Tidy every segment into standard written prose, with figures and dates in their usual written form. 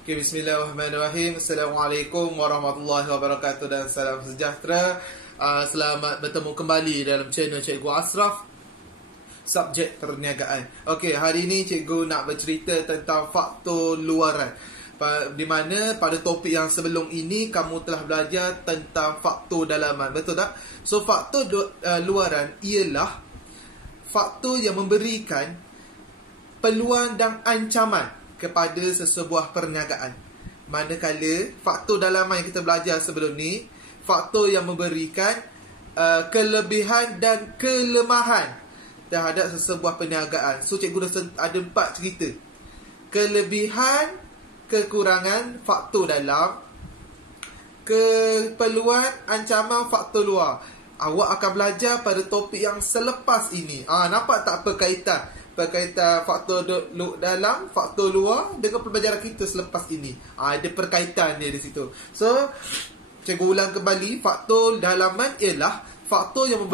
Okay, bismillahirrahmanirrahim. Assalamualaikum warahmatullahi wabarakatuh dan salam sejahtera. Selamat bertemu kembali dalam channel Cikgu Ashraf, subjek perniagaan. Okey, hari ini cikgu nak bercerita tentang faktor luaran. Di mana pada topik yang sebelum ini kamu telah belajar tentang faktor dalaman, betul tak? So faktor luaran ialah faktor yang memberikan peluang dan ancaman kepada sesebuah perniagaan. Manakala faktor dalaman yang kita belajar sebelum ni, faktor yang memberikan kelebihan dan kelemahan terhadap sesebuah perniagaan. So cikgu dah ada 4 cerita. Kelebihan, kekurangan faktor dalam, keperluan, ancaman faktor luar. Awak akan belajar pada topik yang selepas ini. Nampak tak perkaitan faktor dalam, faktor luar dengan pembelajaran kita selepas ini. Ada perkaitan dia di situ. So cikgu ulang kembali, faktor dalaman ialah faktor yang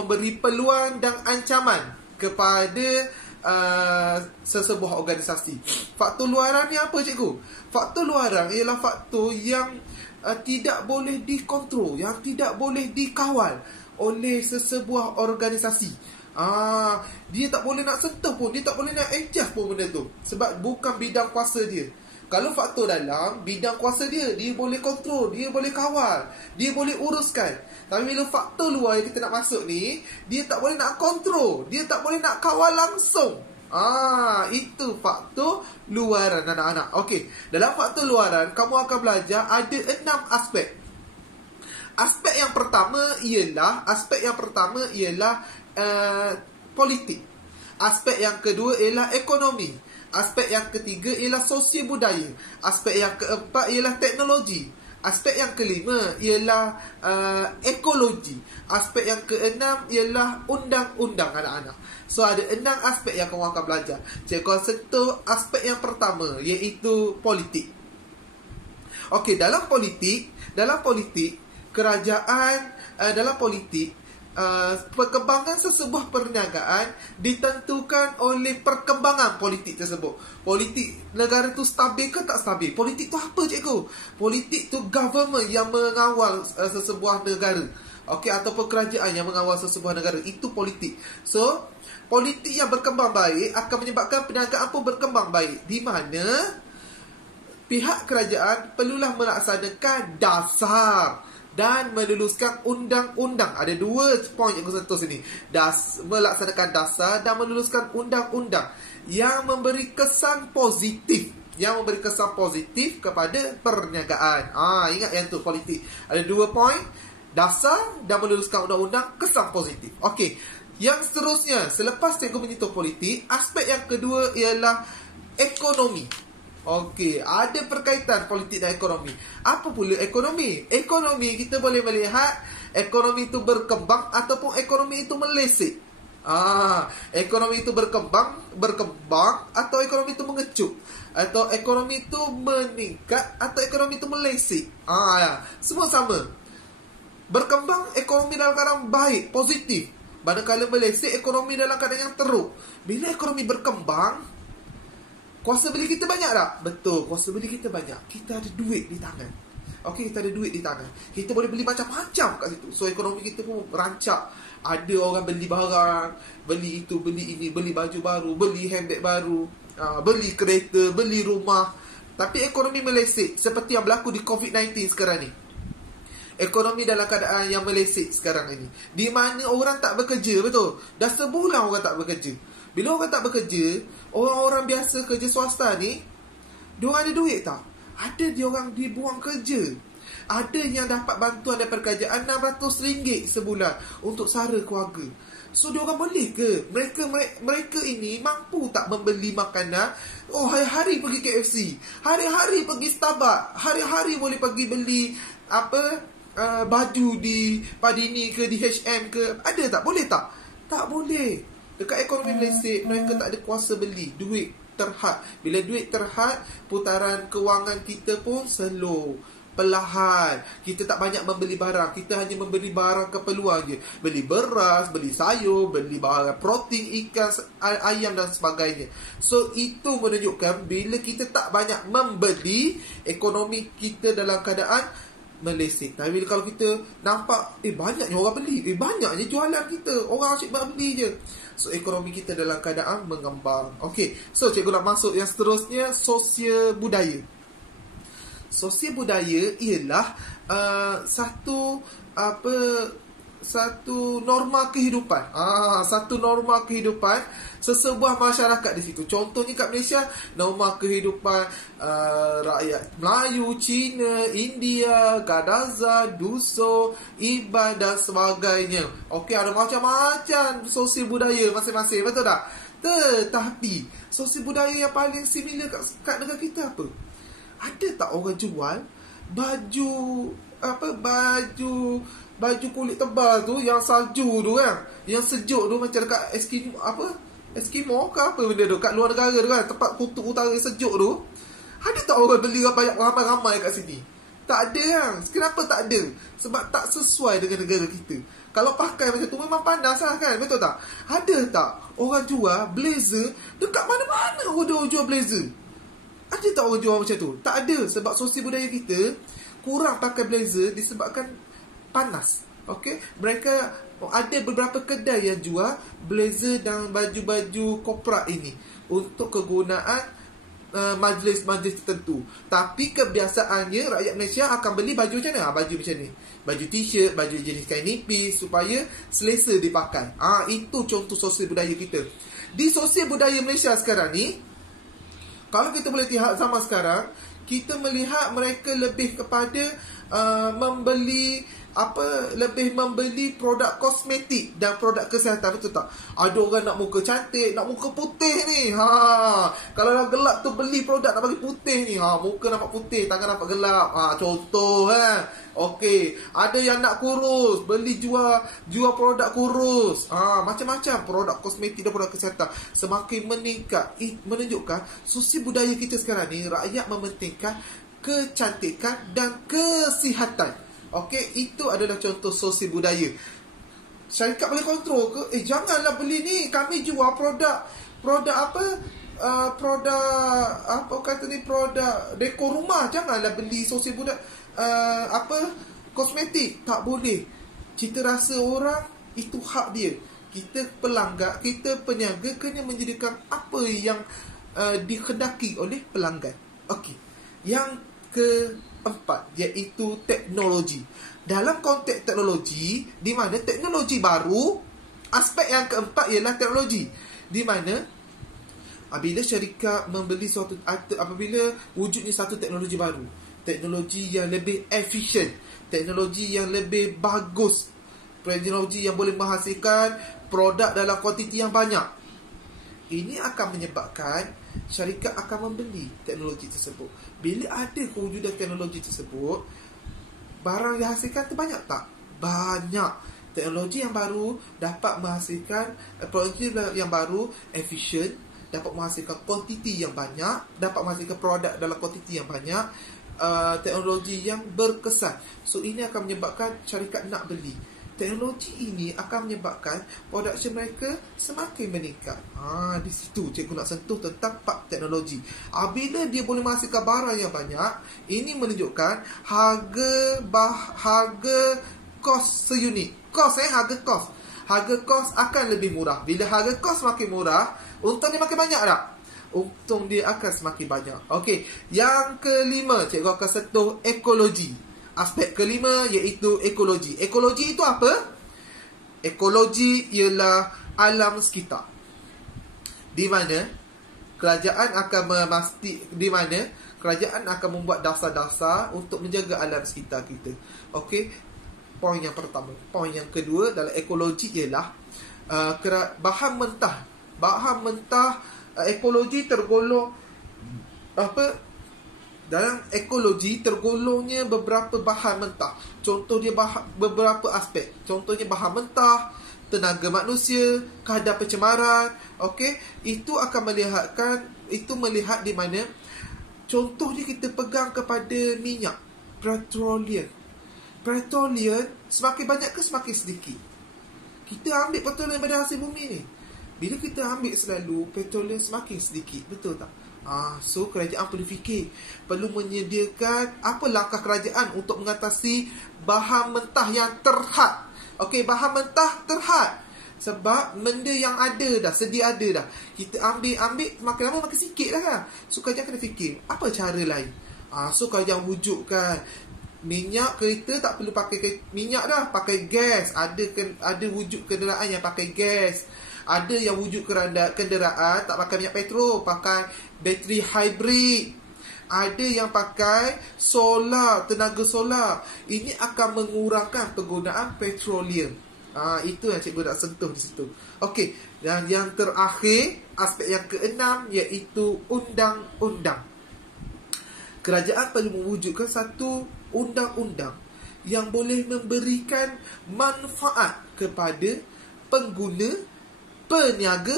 memberi peluang dan ancaman kepada sesebuah organisasi. Faktor luaran ni apa cikgu? Faktor luaran ialah faktor yang tidak boleh dikontrol, yang tidak boleh dikawal oleh sesebuah organisasi. Dia tak boleh nak sentuh pun, dia tak boleh nak adjust pun benda tu, sebab bukan bidang kuasa dia. Kalau faktor dalam, bidang kuasa dia boleh kontrol, dia boleh kawal, dia boleh uruskan. Tapi bila faktor luar yang kita nak masuk ni, dia tak boleh nak kontrol, dia tak boleh nak kawal langsung. Itu faktor luaran anak-anak. Okey, dalam faktor luaran kamu akan belajar ada 6 aspek. Aspek yang pertama ialah politik. Aspek yang kedua ialah ekonomi. Aspek yang ketiga ialah sosial budaya. Aspek yang keempat ialah teknologi. Aspek yang kelima ialah ekologi. Aspek yang keenam ialah undang-undang anak-anak. So ada 6 aspek yang kamu akan belajar. Cikgu akan sentuh aspek yang pertama, iaitu politik. Okey, dalam politik perkembangan sesebuah perniagaan ditentukan oleh perkembangan politik tersebut. Politik negara tu stabil ke tak stabil? Politik tu apa cikgu? Politik tu government yang mengawal sesebuah negara. Okey, ataupun kerajaan yang mengawal sesebuah negara. Itu politik. So politik yang berkembang baik akan menyebabkan perniagaan pun berkembang baik, di mana pihak kerajaan perlulah melaksanakan dasar dan meluluskan undang-undang. Ada 2 poin yang aku sentuh sini. Melaksanakan dasar dan meluluskan undang-undang yang memberi kesan positif, kepada perniagaan. Ingat yang tu, politik. Ada 2 poin, dasar dan meluluskan undang-undang, kesan positif. Okey, yang seterusnya, selepas cikgu menyentuh politik, aspek yang kedua ialah ekonomi. Okey, ada perkaitan politik dan ekonomi. Apa pula ekonomi? Ekonomi kita boleh melihat ekonomi itu berkembang ataupun ekonomi itu melesik. Ekonomi itu berkembang atau ekonomi itu mengecut, atau ekonomi itu meningkat atau ekonomi itu melesik. Semua sama. Berkembang ekonomi dalam keadaan baik, positif. Manakala melesik ekonomi dalam keadaan yang teruk. Bila ekonomi berkembang, kuasa beli kita banyak tak? Betul, kuasa beli kita banyak. Kita ada duit di tangan. Okey, kita ada duit di tangan. Kita boleh beli macam-macam kat situ. So ekonomi kita pun rancak. Ada orang beli barang, beli itu, beli ini, beli baju baru, beli handbag baru, beli kereta, beli rumah. Tapi ekonomi melesik seperti yang berlaku di COVID-19 sekarang ni. Ekonomi dalam keadaan yang melesik sekarang ini, di mana orang tak bekerja, betul? Dah sebulan orang tak bekerja. Bila orang tak bekerja, orang-orang biasa kerja swasta ni, diorang ada duit tak? Ada diorang dibuang kerja. Ada yang dapat bantuan daripada kerajaan RM600 sebulan untuk sara keluarga. So diorang boleh ke? Mereka ini mampu tak membeli makanan? Hari-hari pergi KFC, hari-hari pergi Starbucks, hari-hari boleh pergi beli baju di Padini ke, di H&M ke? Ada tak? Boleh tak? Tak boleh. Dekat ekonomi Malaysia, mereka tak ada kuasa beli. Duit terhad. Bila duit terhad, putaran kewangan kita pun slow. perlahan. Kita tak banyak membeli barang. Kita hanya membeli barang keperluan je. Beli beras, beli sayur, beli barang protein, ikan, ayam dan sebagainya. So, itu menunjukkan bila kita tak banyak membeli, ekonomi kita dalam keadaan melesing. Tapi bila kalau kita nampak, banyaknya orang beli, banyaknya jualan kita, orang asyik beli je. So, ekonomi kita dalam keadaan mengembang. Okay, so cikgu nak masuk yang seterusnya, sosial budaya. Sosial budaya ialah satu norma kehidupan. Satu norma kehidupan sesebuah masyarakat di situ. Contohnya kat Malaysia, norma kehidupan rakyat Melayu, Cina, India, Gadaza, Duso, Iban dan sebagainya. Okey, ada macam-macam sosial budaya masing-masing, betul tak? Tetapi sosial budaya yang paling similar kat negara kita apa? Ada tak orang jual baju baju kulit tebal tu, yang salju tu kan, yang sejuk tu, macam dekat Eskimo ke apa benda tu kat luar negara tu kan, tempat kutub utara sejuk tu. Ada tak orang beli banyak ramai-ramai kat sini? Tak ada kan? Kenapa tak ada? Sebab tak sesuai dengan negara kita. Kalau pakai macam tu memang panas lah kan, betul tak? Ada tak orang jual blazer dekat mana-mana orang jual blazer? Ada tak orang jual macam tu? Tak ada. Sebab sosial budaya kita kurang pakai blazer disebabkan panas. Okey, mereka ada beberapa kedai yang jual blazer dan baju-baju korporat ini untuk kegunaan majlis-majlis tertentu. Tapi kebiasaannya rakyat Malaysia akan beli baju macam mana? Baju macam ni. Baju t-shirt, baju jenis kain nipis supaya selesa dipakai. Itu contoh sosial budaya kita. Di sosial budaya Malaysia sekarang ni, kalau kita boleh lihat zaman sekarang, kita melihat mereka lebih kepada lebih membeli produk kosmetik dan produk kesihatan, betul tak? Ada orang nak muka cantik, nak muka putih ni. Kalau dah gelap tu beli produk nak bagi putih ni. Muka nampak putih, tangan nampak gelap. Contoh kan. Okey, ada yang nak kurus, beli jual produk kurus. Macam-macam produk kosmetik dan produk kesihatan semakin meningkat. Menunjukkan sosial budaya kita sekarang ni, rakyat mementingkan kecantikan dan kesihatan. Okey, itu adalah contoh sosial budaya. Syarikat boleh kontrol ke? Janganlah beli ni, kami jual produk dekor rumah. Janganlah beli sosial budaya kosmetik. Tak boleh. Cita rasa orang itu hak dia. Kita pelanggan, kita peniaga kena menjadikan apa yang dikendaki oleh pelanggan. Okey. Yang keempat, iaitu teknologi. Dalam konteks teknologi, di mana teknologi baru, aspek yang keempat ialah teknologi, di mana apabila syarikat membeli apabila wujudnya satu teknologi baru, teknologi yang lebih efisien, teknologi yang lebih bagus, teknologi yang boleh menghasilkan produk dalam kuantiti yang banyak, ini akan menyebabkan syarikat akan membeli teknologi tersebut. Bila ada kewujudan teknologi tersebut, barang yang dihasilkan tu banyak tak? Banyak. Teknologi yang baru dapat menghasilkan, teknologi yang baru efisien, dapat menghasilkan kuantiti yang banyak, dapat menghasilkan produk dalam kuantiti yang banyak, teknologi yang berkesan. So, ini akan menyebabkan syarikat nak beli. Teknologi ini akan menyebabkan production mereka semakin meningkat. Di situ cikgu nak sentuh tentang part teknologi. Bila dia boleh menghasilkan barang yang banyak, ini menunjukkan harga kos seunit. Harga kos akan lebih murah. Bila harga kos makin murah, untung dia makin banyak tak? Untung dia akan semakin banyak. Okey, yang kelima cikgu akan sentuh ekologi. Aspek kelima iaitu ekologi. Ekologi itu apa? Ekologi ialah alam sekitar, di mana kerajaan akan membuat dasar-dasar untuk menjaga alam sekitar kita. Okey, poin yang pertama. Poin yang kedua dalam ekologi ialah bahan mentah. Ekologi tergolong dalam ekologi tergolongnya beberapa bahan mentah. Contoh dia beberapa aspek. Contohnya bahan mentah, tenaga manusia, kadar pencemaran. Okey, itu akan melihat di mana contohnya kita pegang kepada minyak. Petroleum semakin banyak ke semakin sedikit? Kita ambil petroleum daripada hasil bumi ni. Bila kita ambil selalu, petroleum semakin sedikit. Betul tak? So kerajaan perlu fikir, perlu menyediakan apa langkah kerajaan untuk mengatasi bahan mentah yang terhad. Okey, bahan mentah terhad. Sebab benda yang ada dah, sedia ada dah. Kita ambil, makin lama makin sikit dah kan. So kerajaan kena fikir, apa cara lain? So kerajaan wujudkan minyak kereta tak perlu pakai minyak dah, pakai gas. Ada wujud kenderaan yang pakai gas. Ada yang wujud kenderaan tak pakai minyak petrol, pakai bateri hybrid. Ada yang pakai solar, tenaga solar. Ini akan mengurangkan penggunaan petroleum. Itu yang cikgu nak sentuh di situ. Okey, dan yang terakhir, aspek yang keenam, iaitu undang-undang. Kerajaan perlu mewujudkan satu undang-undang yang boleh memberikan manfaat kepada pengguna, peniaga,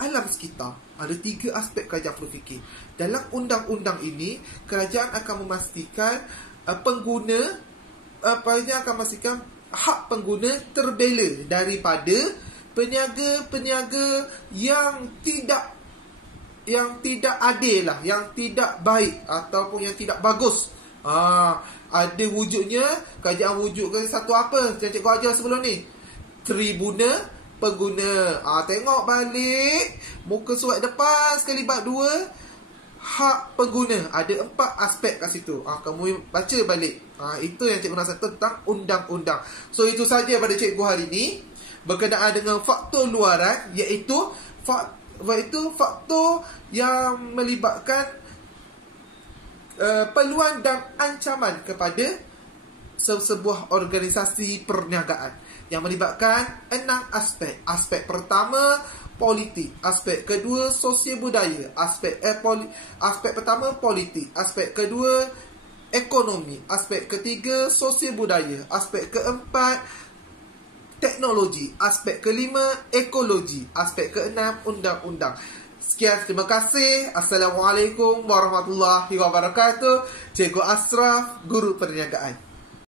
alam sekitar. Ada 3 aspek kerajaan perlu fikir. Dalam undang-undang ini, kerajaan akan memastikan hak pengguna terbela daripada peniaga-peniaga yang tidak adil lah, yang tidak baik ataupun yang tidak bagus. Ada wujudnya, kerajaan wujudkan satu apa yang cikgu ajar sebelum ni, tribunal pengguna. Tengok balik muka surat depan sekali bab 2, hak pengguna. Ada 4 aspek kat situ. Kamu baca balik. Itu yang cikgu nak sentuh tentang undang-undang. So itu saja pada cikgu hari ini berkenaan dengan faktor luaran, iaitu faktor yang melibatkan peluang dan ancaman kepada sebuah organisasi perniagaan, yang melibatkan 6 aspek. Aspek pertama, politik. Aspek kedua, sosial budaya. Aspek pertama, politik. Aspek kedua, ekonomi. Aspek ketiga, sosial budaya. Aspek keempat, teknologi. Aspek kelima, ekologi. Aspek keenam, undang-undang. Sekian, terima kasih. Assalamualaikum warahmatullahi wabarakatuh. Cikgu Ashraf, Guru Perniagaan.